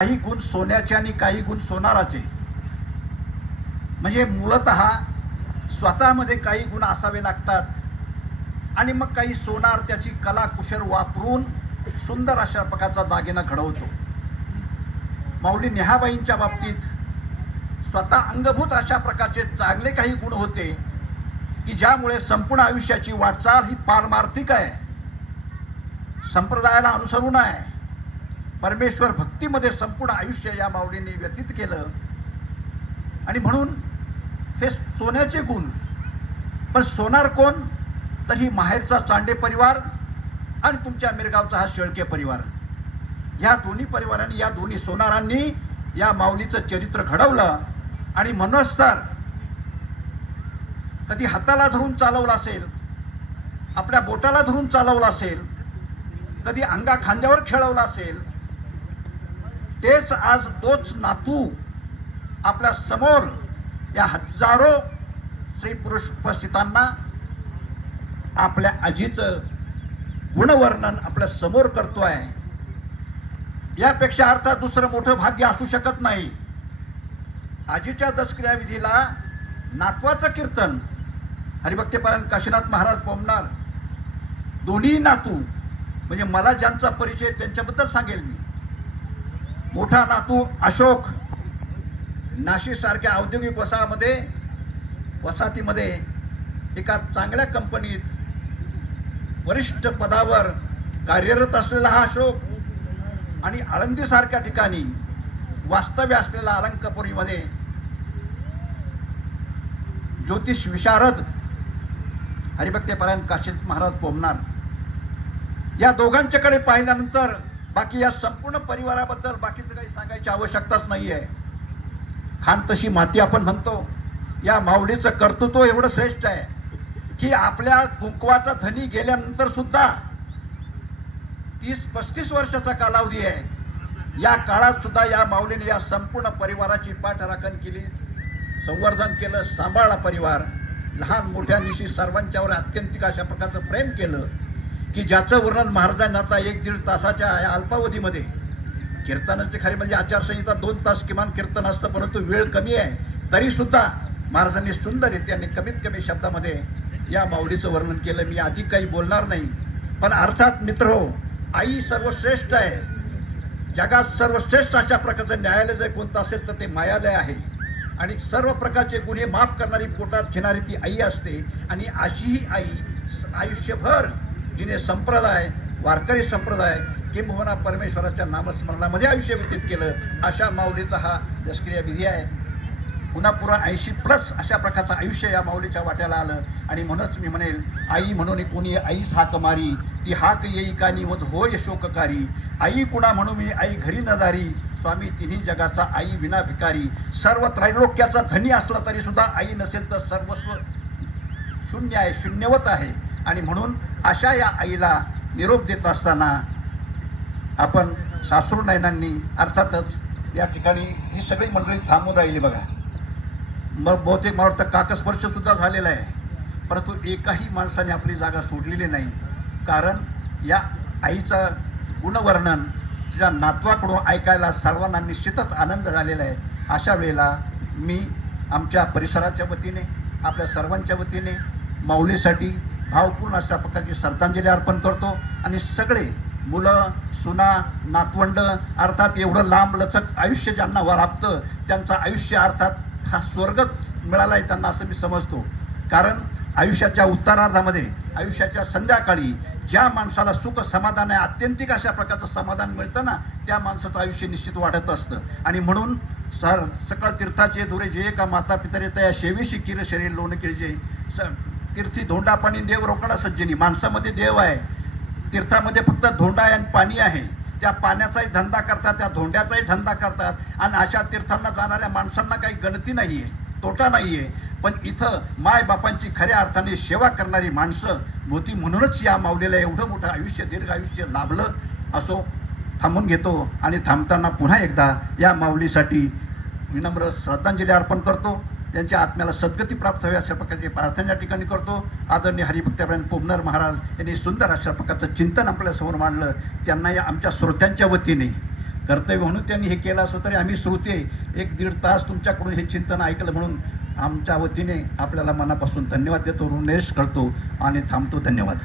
काही गुण सोन्याचे आणि काही गुण सोनाराचे, म्हणजे मूळतः स्वतःमध्ये काही गुण असावे लागतात आणि मग काही सोनार त्याची कला कुशल वापरून सुंदर अशा प्रकारचा दागिना घडवतो. माऊली नेहाबाईंच्या बाबतीत स्वतः अंगभूत अशा प्रकारचे चांगले काही गुण होते की ज्यामुळे संपूर्ण आयुष्याची वाटचाल ही पारमार्थिक आहे, संप्रदायाला अनुसरून आहे. परमेश्वर भक्तीमध्ये संपूर्ण आयुष्य या माऊलींनी व्यतीत केलं आणि म्हणून हे सोन्याचे गुण. पण सोनार कोण? तर ही माहेरचा चांडे परिवार आणि तुमच्या मिरगावचा हा शेळके परिवार. या दोन्ही परिवारांनी, या दोन्ही सोनारांनी या माऊलीचं चरित्र घडवलं. आणि म्हणूनच तर कधी हाताला धरून चालवलं असेल, आपल्या बोटाला धरून चालवलं असेल, कधी अंगा खांद्यावर खेळवलं असेल, तेच आज तोच नातू आपल्या समोर या हजारो स्त्री पुरुष उपस्थितांना आपल्या आजीचं गुणवर्णन आपल्या समोर करतोय. यापेक्षा अर्थात दुसरं मोठं भाग्य असू शकत नाही. आजीच्या दशक्रिया विधीला नातवाचं कीर्तन हरिभक्तीपरायण काशीनाथ महाराज पोमनार दोन्ही नातू, म्हणजे मला ज्यांचा परिचय त्यांच्याबद्दल सांगेल मी. मोठा नातू अशोक नाशिक सारख्या औद्योगिक वसाहतीमध्ये एका चांगल्या कंपनीत वरिष्ठ पदावर कार्यरत असलेला हा अशोक, आणि आळंदी सारख्या ठिकाणी वास्तव्य असलेला अलंकापुरीमध्ये ज्योतिष विशारद हरिभक्तीपरायण काशीनाथ महाराज पोमनार. या दोघांच्याकडे पाहिल्यानंतर बाकी या संपूर्ण परिवाराबद्दल बाकीचं काही सांगायची आवश्यकताच नाही आहे. खान तशी माती आपण म्हणतो. या माऊलीचं कर्तृत्व एवढं श्रेष्ठ आहे की आपल्या कुंकवाचा धनी गेल्यानंतर सुद्धा 30-35 वर्षाचा कालावधी आहे. या काळात सुद्धा या माऊलीने या संपूर्ण परिवाराची पाठराखण केली, संवर्धन केलं, सांभाळला परिवार. लहान मोठ्यांनिशी सर्वांच्यावर अत्यंतिक अशा प्रकारचं प्रेम केलं की ज्याचं वर्णन महाराजांना आता 1-1.5 तासाच्या या अल्पावधीमध्ये, कीर्तनाची खरी म्हणजे आचारसंहिता 2 तास किमान कीर्तन असतं, परंतु वेळ कमी आहे, तरी सुद्धा महाराजांनी सुंदररीत्याने कमीत कमी शब्दामध्ये या माऊलीचं वर्णन केलं. मी अधिक काही बोलणार नाही. पण अर्थात मित्रहो, आई सर्वश्रेष्ठ आहे. जगात सर्वश्रेष्ठ अशा प्रकारचं न्यायालय जर कोणतं असेल तर ते मायालय आहे. आणि सर्व प्रकारचे गुन्हे माफ करणारी, पोटात घेणारी ती आई असते. आणि अशी ही आई आयुष्यभर जिने संप्रदाय, वारकरी संप्रदाय किंबहुना परमेश्वराच्या नामस्मरणामध्ये आयुष्य व्यतीत केलं, अशा माऊलीचा हा दशक्रिया विधी आहे. पुन्हा 80+ अशा प्रकारचं आयुष्य या माऊलीच्या वाट्याला आलं. आणि म्हणूनच मी म्हणेल, आई म्हणून कोणी आईस हाक मारी, ती हाक येई कानी मज होय शोककारी. आई कुणा म्हणू मी आई घरी न दारी, स्वामी तिन्ही जगाचा आई विना भिकारी. सर्व त्रैलोक्याचा धनी असला तरी सुद्धा आई नसेल तर सर्वस्व शून्य आहे, शून्यवत आहे. आणि म्हणून अशा या आईला निरोप देत असताना आपण सासरू नयनांनी, अर्थातच या ठिकाणी ही सगळी मंडळी थांबून राहिली बघा. मग बहुतेक मला वाटतं काकस्पर्श सुद्धा झालेला आहे, परंतु एकाही माणसाने आपली जागा सोडलेली नाही. कारण या आईचं गुणवर्णन तिच्या नातवाकडून ऐकायला सर्वांना निश्चितच आनंद झालेला आहे. अशा वेळेला मी आमच्या परिसराच्या वतीने, आपल्या सर्वांच्या वतीने माऊलीसाठी भावपूर्ण अशा प्रकारची श्रद्धांजली अर्पण करतो. आणि सगळे मुलं, सुना, नातवंड, अर्थात एवढं लांब लचक आयुष्य ज्यांना लाभतं त्यांचं आयुष्य अर्थात हा स्वर्गच मिळाला आहे त्यांना, असं मी समजतो. कारण आयुष्याच्या उत्तरार्धामध्ये, आयुष्याच्या संध्याकाळी ज्या माणसाला सुख समाधान आहे, आत्यंतिक अशा प्रकारचं समाधान मिळतं ना, त्या माणसाचं आयुष्य निश्चित वाढत असतं. आणि म्हणून सकळ तीर्थाचे दुरे जे का माता पितरे तया शेवीशी किर शरीर लोण किळजे. तीर्थी धोंडा पाणी देव रोकडा सज्जनी. माणसामध्ये देव आहे, तीर्थामध्ये फक्त धोंडा आणि पाणी आहे. त्या पाण्याचाही धंदा करतात, त्या धोंड्याचाही धंदा करतात. आणि अशा तीर्थांना जाणाऱ्या माणसांना काही गणती नाही आहे, तोटा नाही आहे. पण इथं मायबापांची खऱ्या अर्थाने सेवा करणारी माणसं होती, म्हणूनच या माऊलीला एवढं मोठं आयुष्य, दीर्घ आयुष्य लाभलं. असो, थांबून घेतो. आणि थांबताना पुन्हा एकदा या माऊलीसाठी विनम्र श्रद्धांजली अर्पण करतो. त्यांच्या आत्म्याला सद्गती प्राप्त व्हावी अशा प्रकारची प्रार्थना या ठिकाणी करतो. आदरणीय हरिभक्तीपरायण पोमनार महाराज यांनी सुंदर अशा प्रकारचं चिंतन आपल्यासमोर मांडलं. त्यांना या आमच्या श्रोत्यांच्या वतीने कर्तव्य म्हणून त्यांनी हे केलं असलं तरी आम्ही श्रोते 1-1.5 तास तुमच्याकडून हे चिंतन ऐकलं म्हणून आमच्या वतीने आपल्याला मनापासून धन्यवाद देतो, ऋणेश करतो आणि थांबतो. धन्यवाद.